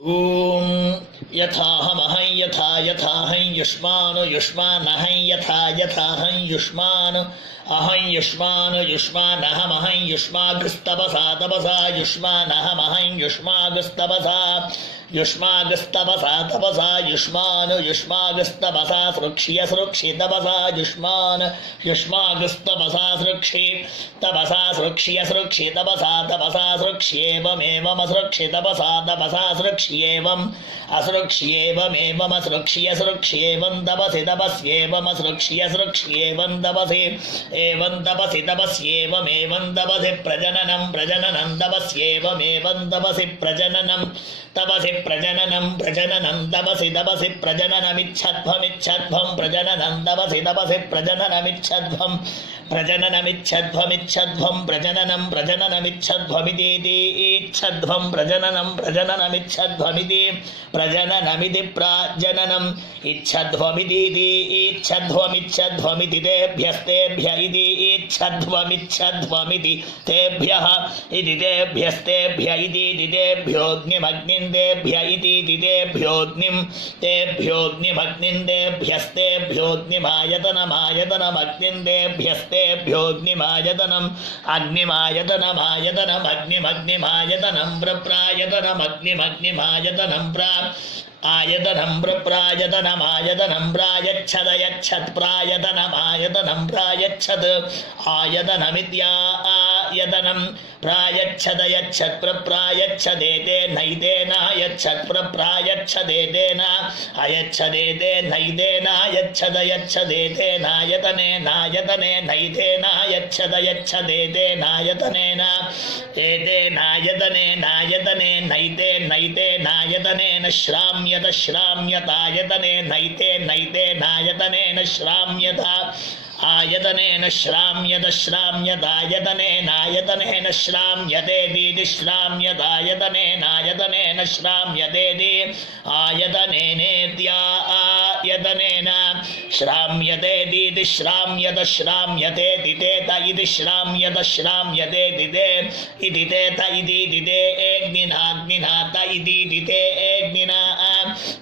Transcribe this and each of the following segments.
ॐ यथाहमहं यथा यथाहं युष्मानो युष्मानहं यथा यथाहं युष्मानो अहं युष्मानो युष्मानहमहं युष्मागस्तपसा तपसा युष्मानहमहं युष्मागस्तपसा युष्मागस्तपसा तपसा युष्मानो युष्मागस्तपसा सृक्ष्य सृक्षि तपसा युष्मान युष्मागस्तपसा सृक्षि तपसा सृक्ष्य सृक्षि तपसा तपसा सृक्ष्येवमेवमसृक्षि तपसा तपसा सृक्ष्येवम् असृक्ष्येवमेवम् असृक्ष्य सृक्ष्येवं तपसि तपस्येवमसृक्ष्य सृक्ष्येवं तपसि एवं तपसि तपस्येवमेवं तपसि प्रजननं प्रजननं तपस्येवमेवं तपसि प्रजननं तपसि प्रजननं प्रजननं तपसि तपसि प्रजननमिच्छध्वमिच्छध्वं प्रजननं तपसि तपसि प्रजननमिच्छध्वं प्रजननमिच्छध्वमिच्छध्वं प्रजननं प्रजननमिच्छध्वमिति इच्छध्वं प्रजननं प्रजननमिच्छध्वमिति प्रजननमिति प्राजननम् इच्छध्वमिति इच्छध्वमिच्छध्वमिति तेभ्यस्तेभ्य इति इच्छध्वमिच्छध्वमिति तेभ्यः इति तेभ्यस्तेभ्य इति तेभ्योऽग्निमग्निं तेभ्य इति तेभ्योऽग्निं तेभ्योऽग्निमग्निं तेभ्यस्तेभ्योऽग्निमायतनमायतनमग्निं तेभ्यस्तेभ्योऽग्निमायतनम् अग्निमायतनमायतनमग्निमग्निमायतनं प्रप्रायतनमग्निमग्निमायतनं आयतनं प्रप्रायतनमायतनं प्रायच्छदयच्छत् प्रायतनमायतनं प्रायच्छत् आयतनमित्यायतनं प्रायच्छदयच्छत् प्रप्रायच्छदेते नैतेनायच्छत् प्रप्रायच्छदेतेन अयच्छदेते नैतेनायच्छदयच्छदेते नायतने नायतने नैतेनायच्छदयच्छदेते नायतनेन एते नायतने नायतने नैते नैते नायतनेन श्राम्यत श्राम्यतायतने नैते नैते नायतनेन श्राम्यता आयतनेन श्राम्यत श्राम्यतायतनेनायतनेन श्राम्यतेति श्राम्यतायतनेनायतनेन श्राम्यतेति आयतनेनेत्यायतनेन श्राम्यतेति श्राम्यत श्राम्यतेति तेत इति श्राम्यत श्राम्यतेति ते इति तेत इति ते एग्निनाग्निनात इति ते एग्निना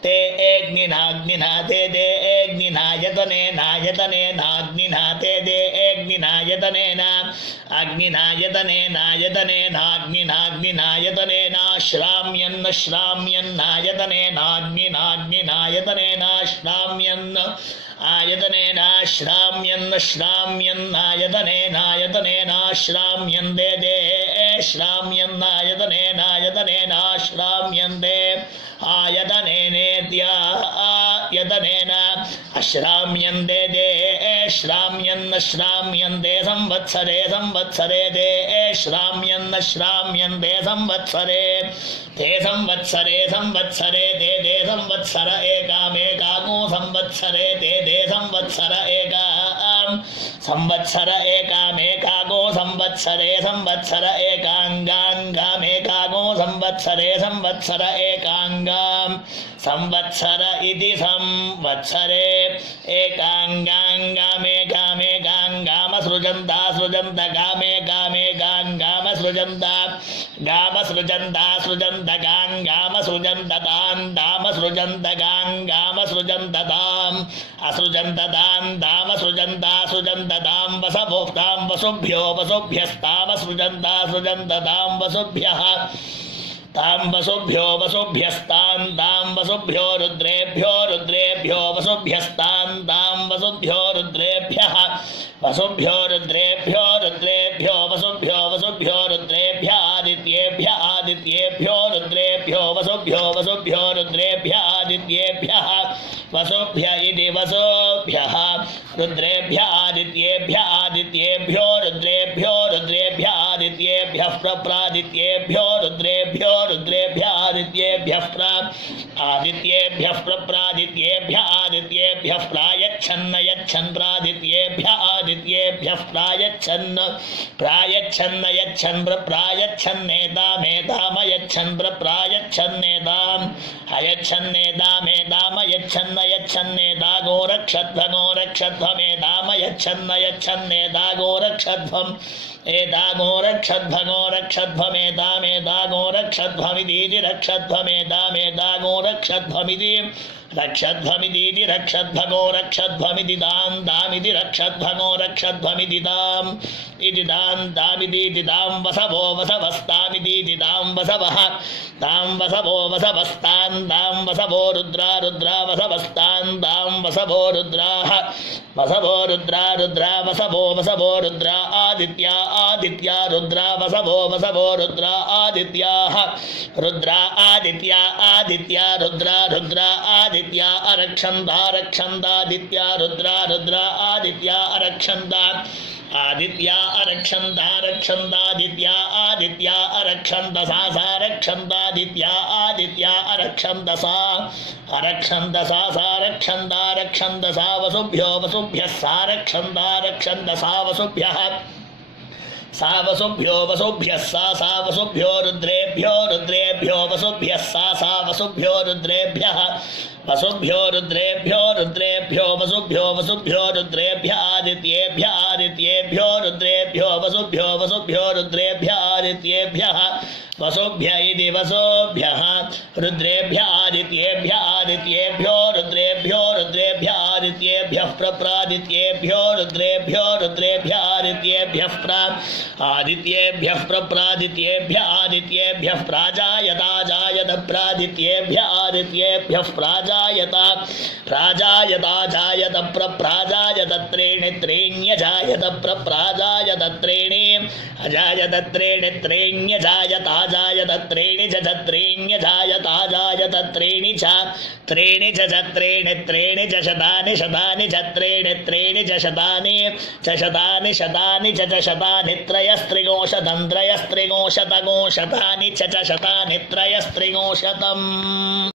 ते एग्निनाग्निना ते एग्निनायतनेनायतनेनाग्नि ते अग्निनायतनेन अग्निनायतनेनायतनेनाग्निनाग्निनायतनेन श्राम्यन्न श्राम्यन्नायतनेनाग्निनाग्निनायतनेन श्राम्यन्न आयतनेन श्राम्यन्न श्राम्यन्नायतनेनायतनेन श्राम्यन्ते दे श्राम्यन्नायतनेनायतनेन श्राम्यन्ते आयतनेनेत्या आयतनेन अश्राम्यन्ते दे श्राम्यन्न श्राम्यन्ते संवत्सरे संवत्सरे ते श्राम्यन्न श्राम्यन्ते संवत्सरे ते संवत्सरे संवत्सरे ते संवत्सर एकामेकाको संवत्सरे ते संवत्सर एकाम् संवत्सर एकामेकाको संवत्सरे संवत्सर एकाङ्गाङ्गामेकाको संवत्सरे संवत्सर एकाङ्गाम् संवत्सर इति संवत्सरे एकाङ्गाङ्गामेकामेकाङ्गामसृजन्ता सृजन्त गामेकामेकाङ्गामसृजन्ता गामसृजन्ता सृजन्त गाङ्गामसृजन्त तान् दामसृजन्त गाङ्गामसृजन्त ताम् असृजन्त तान् दामसृजन्ता सृजन्त तां वसभोक्तां वसुभ्यो वसुभ्यस्तामसृजन्ता सृजन्त तां वसुभ्यः तां वसुभ्यो वसुभ्यस्तां तां वसुभ्यो रुद्रेभ्यो रुद्रेभ्यो वसुभ्यस्तां तां वसुभ्यो रुद्रेभ्यः वसुभ्यो रुद्रेभ्यो रुद्रेभ्यो वसुभ्यो वसुभ्यो रुद्रेभ्य आदित्येभ्य आदित्येभ्यो रुद्रेभ्यो वसुभ्यो वसुभ्यो रुद्रेभ्य आदित्येभ्यः वसुभ्य इति वसुभ्यः रुद्रेभ्य आदित्येभ्य आदित्येभ्यो रुद्रेभ्यो रुद्रेभ्य आदित्येभ्यः प्रप्रादित्येभ्यो रुद्रेभ्यो रुद्रेभ्य आदित्येभ्यः आदित्येभ्यः प्रप्रादित्येभ्य आदित्येभ्यः प्रायच्छन्न यच्छन् प्रादित्येभ्य आदित्येभ्यः प्रायच्छन्न प्रायच्छन्न यच्छन् प्रप्रायच्छन्नेतामेतामयच्छन् प्रप्रायच्छन्नेताम् अयच्छन्नेदामेदाम यच्छन्न यच्छन्नेदागो रक्षध्वगो रक्षध्वमेदाम यच्छन्न यच्छन्नेदागो रक्षध्वम् एदागो रक्षध्वगो रक्षध्वमेदामेदागो रक्षध्वमिदीति रक्षध्वमेदामेदागो रक्षध्वमिति रक्षध्वमिदीति रक्षध्वगो रक्षध्वमिति दां दामिति रक्षध्वगो रक्षध्वमिति दाम् इति दां दामिति दां वसवो वसवस्तामिति दां वसवः दां वसवो वसवस्तां दां वसवो रुद्रा रुद्रा वसवस्तां दां वसवो रुद्राः वसवो रुद्रा रुद्रा वसवो वसवो रुद्रा आदित्या आदित्या रुद्रा वसवो वसवो रुद्रा आदित्याः रुद्रा आदित्या आदित्या रुद्रा रुद्रा आदित्या अरक्षन्दा रक्षन्दादित्या रुद्रा रुद्रा आदित्या अरक्षन्दा आदित्या अरक्षन्दा रक्षन्दादित्या आदित्या अरक्षन्दसा सा रक्षन्दादित्या आदित्या अरक्षन्दसा अरक्षन्दसा सा रक्षन्दा रक्षन्दसा वसुभ्यो वसुभ्यः सा रक्षन्दा रक्षन्दसा वसुभ्यः सा वसुभ्यो वसुभ्यः सा वसुभ्यो रुद्रेभ्यो रुद्रेभ्यो वसुभ्यः सा वसुभ्यो रुद्रेभ्यः वसुभ्यो रुद्रेभ्यो रुद्रेभ्यो वसुभ्यो वसुभ्यो रुद्रेभ्य आदित्येभ्य आदित्येभ्यो रुद्रेभ्यो वसुभ्यो वसुभ्यो रुद्रेभ्य आदित्येभ्यः वसुभ्य इति वसुभ्यः रुद्रेभ्य आदित्येभ्य आदित्येभ्यो रुद्रेभ्यो रुद्रेभ्य आदित्येभ्यः प्रप्रादित्येभ्यो रुद्रेभ्यो रुद्रेभ्य आदित्येभ्यः आदित्येभ्यः प्रप्रादित्येभ्य आदित्येभ्यः प्राजायता जायत प्रादित्येभ्य आदित्येभ्यः प्राजायता प्राजायता जायत प्रप्राजायत त्रीणि त्रीण्यजायत प्रप्राजायत त्रीणि अजायत त्रीणि त्रीण्यजायत आजायत त्रीणि च त्रीण्यजायत आजायत त्रीणि च त्रीणि च त्रीणि त्रीणि च शतानि शतानि च त्रीणि त्रीणि च शतानि शतानि च शतानि त्रयस्त्रिगोशतं त्रयस्त्रिगोशतगोशतानि च शतानि त्रयस्त्रिगोशतम्।